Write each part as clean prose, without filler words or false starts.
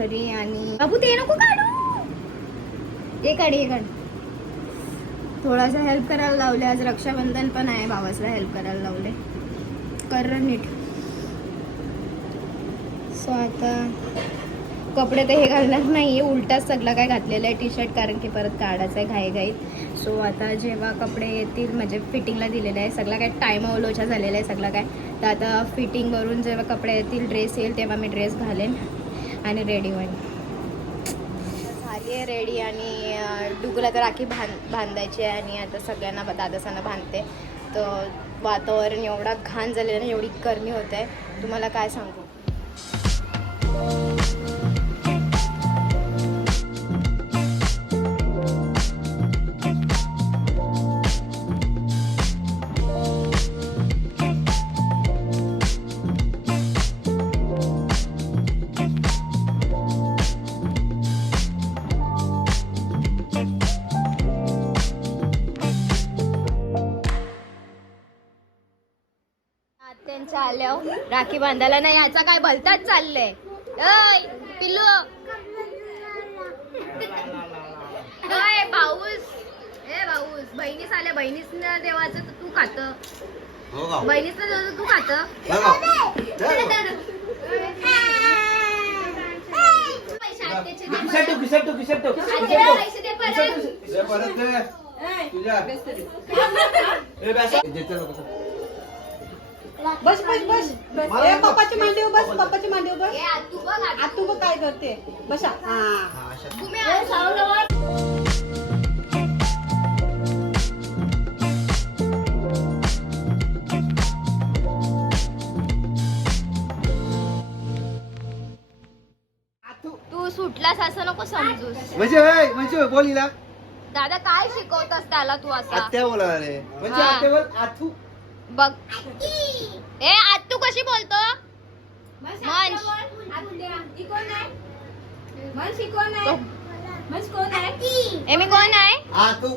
घरी. आणि बाबू ते नको काढू, ते काढ, हे काढ. थोडासा हेल्प करायला लावले. आज रक्षाबंधन पण आहे, भावासला हेल्प करायला लावले. कर नीट. सो आता कपडे तर हे घालणार नाही, उलटाच सगळं काय घातलेलं आहे टी शर्ट, कारण की परत काढायचं आहे घाईघाईत. सो आता जेव्हा कपडे येतील, म्हणजे फिटिंगला दिलेलं आहे सगळं काय, टाईम लोचा झालेला आहे सगळं काय. तर आता फिटिंगवरून जेव्हा कपडे येतील, ड्रेस येईल, तेव्हा मी ड्रेस घालेन आणि रेडी होईन. झाली आहे रेडी आणि डुगूला तर राखी बांधायची आहे. आणि आता सगळ्यांना दादासांना बांधते. तर वातावरण एवढा घाण झालेलं आहे ना, एवढी गरमी होत आहे, तुम्हाला काय सांगू. त्यांच्या आल्या राखी बांधायला नाही, याचा काय भलताच चाललंय. ऐ पिल्लू, ऐ पाऊस, ए पाऊस, बहिणीस आल्या, बहिणीस देवाचं तर तू खात, बहिणीच देवाचं तू खात. बस बस बस बस. ए पप्पाची मांडीव बस, पप्पाची मांडीव बस. आतू बघ काय करते, बसा. तू सुटलास असं नको समजूस. म्हणजे बोलीला दादा काय शिकवतस त्याला तू असा. आत्या बोला रे, म्हणजे आत्या बोल. आतू बघ, ए आज तू कशी बोलतो. मंश ए मी कोण आहे. आतू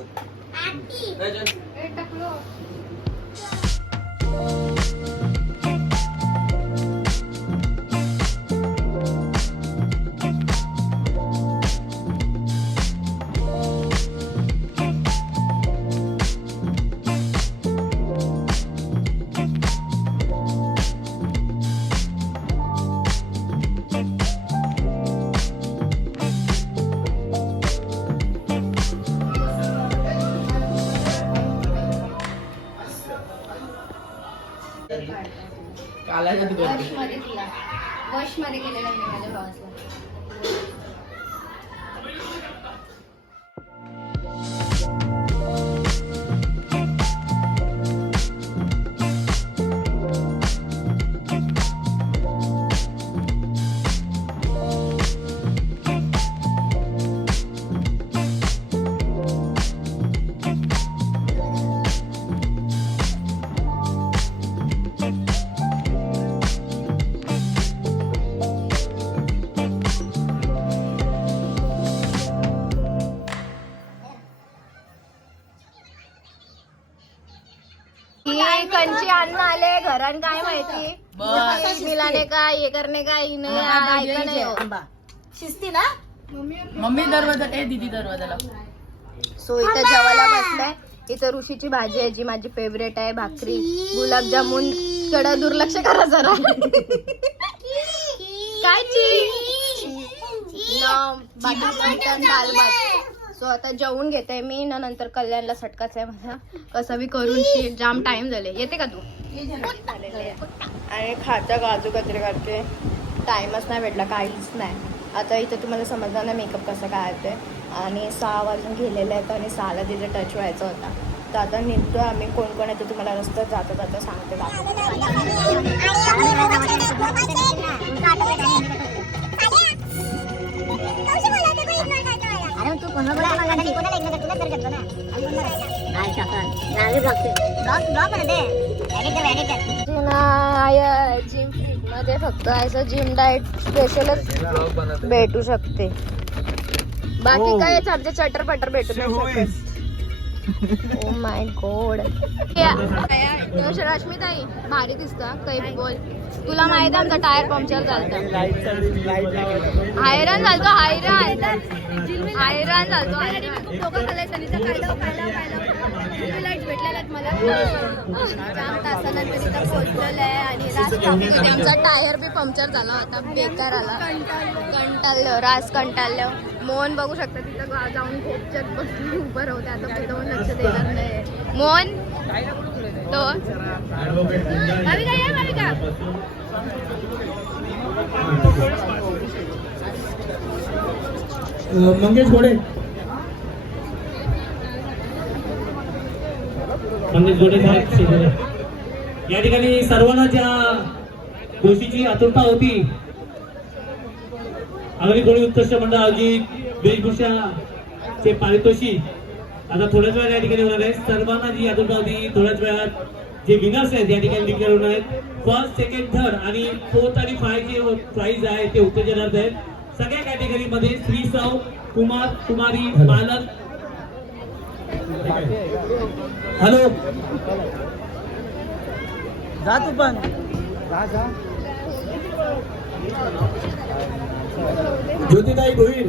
वश मध्ये केलेला मी माझ्या भावाला. कंची अन्न आले घरान काय माहिती. मिलाने काय हे करणे काय ऐका नाही हो. शिस्ती ना मम्मी दरवाजा ए दीदी दरवाजाला. सो इथं जेवायला बसलाय. इथं ऋषीची भाजी आहे जी माझी फेवरेट आहे, भाकरी, गुलाबजामुन कडे दुर्लक्ष करा जरा. काय दाल भात. सो आता जेवून घेते मी ना, नंतर कल्याणला सटकाच आहे माझा. कसं बी करून जाम टाइम झाले. येते का तू. आणि खात्या काजू कचरे करते, टाइमच नाही भेटला काहीच नाही. आता इथं तुम्हाला समजणार नाही मेकअप कसं काय येते. आणि 6 वाजून गेलेले आहेत आणि 6ला तिथे टच व्हायचा होता. तर आता निघतो आम्ही. कोण कोण येतो तुम्हाला रस्त्यात जाता जाता सांगते. जिम मध्ये फक्त असं जिम डाएट स्पेशलच भेटू शकते. बाकी काय आमचे चटर पटर भेटू शकते. ओ माय गॉड रश्मीताई भारी दिसतं काही बोल. तुला माहिती आहे आमचा टायर पंक्चर झालता. हैराण झालतो हैराण झालतो. लाईट भेटलेला मला जाम तासानंतर तिथं पोहोचलेलं आहे आणि आमचा टायर बी पंक्चर झाला होता. बेकार आला. रास कंटाळलं. मोहन बघू शकता तिथं जाऊन खोपच्यात बसून उभं राहते. आता पुढं लक्ष देणार नाही. मोहन तो भाविका मंगेश घोडे साहेब शेजारी. या ठिकाणी सर्वांना ज्या गोष्टीची आतुरता होती, आगरी कोळी उत्कृष्ट मंडळ आयोजित वेशभूषाचे पारितोषिक आता थोड्याच वेळात या ठिकाणी होणार आहे. सर्वांना जी आतुरता होती, थोड्याच वेळात जे विनर्स आहेत या ठिकाणी डिक्लेअर होणार आहेत. फर्स्ट, सेकंड, थर्ड आणि फोर्थ आणि 5 जे प्राइज आहे ते उत्तेजनार्थ आहेत. सगळ्या कॅटेगरीमध्ये स्त्री, सौ, कुमार, कुमारी, बालक. हॅलो जा तू पण जा. ज्योतिताई भोईर.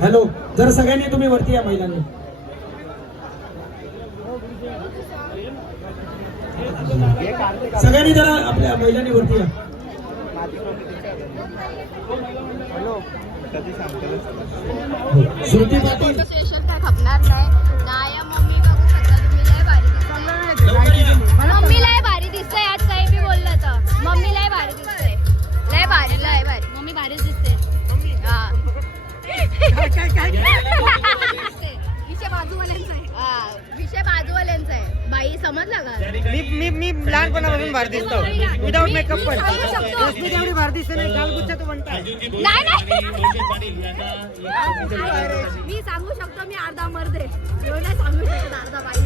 हॅलो, जर सगळ्यांनी तुम्ही वरती या महिलांनी. सगळ्यांनी जरा आपल्या महिलांनी वरती या. श्रुती पाटील स्पेशल काय खपणार नाही. नाया मम्मी बघू शकता तुम्ही. लय भारी मम्मी लय भारी दिसतंय. आज काही बी बोललं तर मम्मी लय भारी दिसतंय. लय भारी मम्मी भारीच दिसते. हा विषय बाजूवाल्यांचा आहे. बाई समजला का? मी लहानपणापासून भारी दिसतो विदाउट मेकअप पण. तेवढी भारी दिसते नाही. कालगुच्चा तो म्हणता. नाही मी सांगू शकतो. मी अर्धा मर्दे एवढं नाही सांगू शकत. अर्धा बाई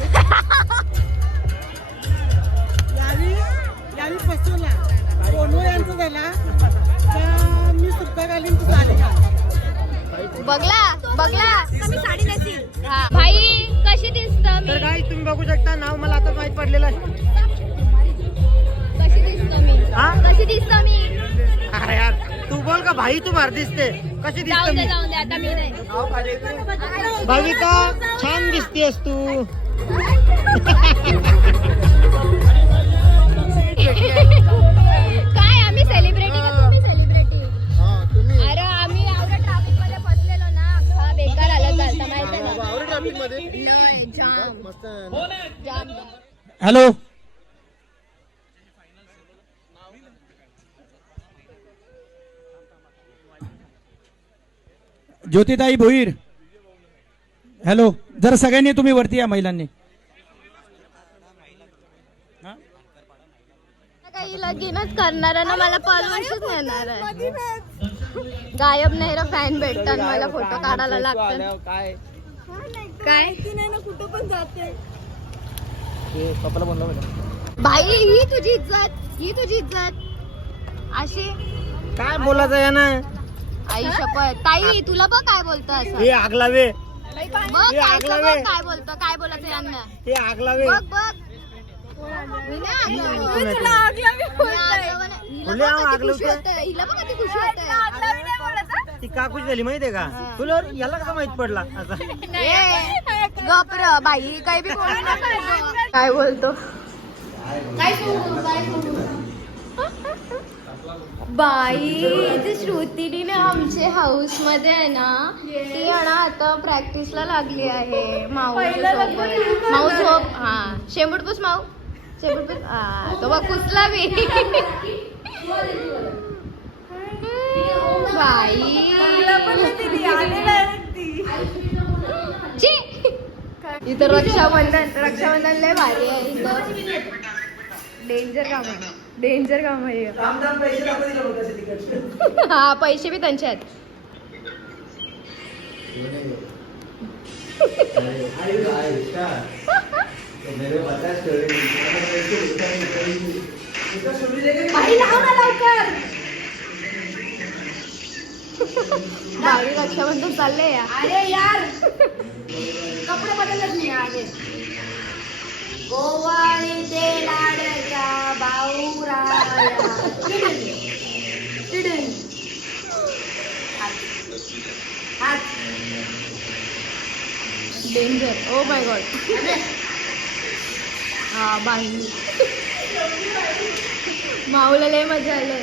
यावी फसवला कोणो यांचं झाला मी सुट्टा घालीन तू झाली का बघला मी साडी नेसी. भाई कशी दिसत मी? तर काय तुम्ही बघू शकता. नाव मला आता माहित पडलेलं आहे. कशी दिसत मी? अरे यार तू बोल का भाई. तू भारी दिसते. कशी दिसते मी? जाऊन दे आता मी नाही. भाविका छान दिसतेस तू. काय आम्ही सेलिब्रिटी का तुम्ही सेलिब्रिटी? अरे आम्ही एवढ्या ट्रॅफिक मध्ये फसलेलो ना. हा बेकार हालत झालता माहिती ना. जाम. हॅलो. ज्योतिताई भोईर. हॅलो, जर सगळ्यांनी तुम्ही वरती या महिलांनी. काही लगीनच करणार आहे ना. मला परमिशनच नेणार आहे. गायब नाही रे. फॅन भेटतात मला. फोटो काढायला लागतात. काय कुठं पण जाते. भाई ही तुझी इज्जत अशी काय बोलायचं या ना. आई शपथ. ताई तुला बघ काय बोलतो असं. हे आगलावे. बघ काय बोलतो. काय बोलायचं यांना. हे आगलावे. बघ मी नाही हिला बघ किती खुशी होते. ती का खुश झाली माहितीये का तुला. याला कसा माहित पडला आता. गप्र बाई काय बी बोलू नका. काय बोलतो. बाई ती श्रुतीने ना आमच्या हाऊस मध्ये आहे ना. ती आहे ना आता प्रॅक्टिसला लागली आहे. माऊ झोप. हा शेंबूडपूस माऊ. शेंबूडपूस. हा तो बघ कुसला बी. बाई इथं रक्षाबंधन लय भारी आहे. इथं डेंजर काम आहे. हा पैसे बी त्यांचे आहेत. भावी रक्षाबंधन चाललंय. अरे यार कपडे बदलत नाही आगे गोवाळी ते लाडक्या बाऊराया चिडून हात डेंजर ओ माय गॉड हा बांधली माऊला लय मजा आलं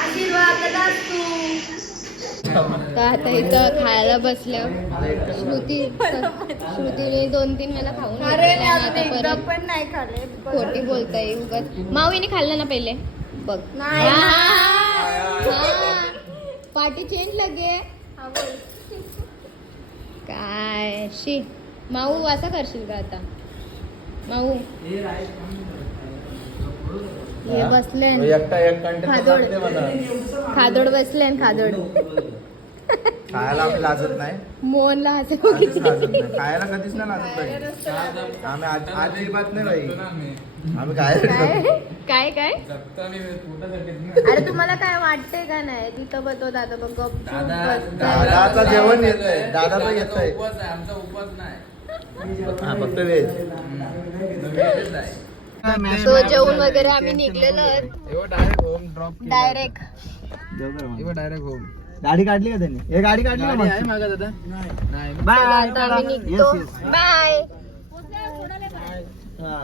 आशीर्वाद तू तर आता इथं खायला बसल्या श्रुतीने 2-3 वेळा खाऊन घेतलं आणि आता परत पण नाही खाल्ले खोटी बोलताय उगाच माऊने खाल्लं ना पहिले बघ नाही. पार्टी चेंज लगे काय शी माऊ असं करशील का आता माऊ हे बसले खादोड बसले खादोड खायला आपली लाजत नाही मोहनला हसू कधीच लाजत नाही. खायला कधीच नाही लाजत पाहिजे आम्ही अजिबात नाही बाई आम्ही काय काय काय अरे तुम्हाला काय वाटतंय का नाही तिथं बघतो दादा बघ गपचूप बसताय. दादाचं जेवण येतंय दादाचं येतंय आमचा उपवास नाही हा फक्त व्हेज तो जेवण वगैरे आम्ही निघलेलो डायरेक्ट गाडी काढली का त्यांनी हे गाडी काढली का बाय आम्ही निघतो बाय हा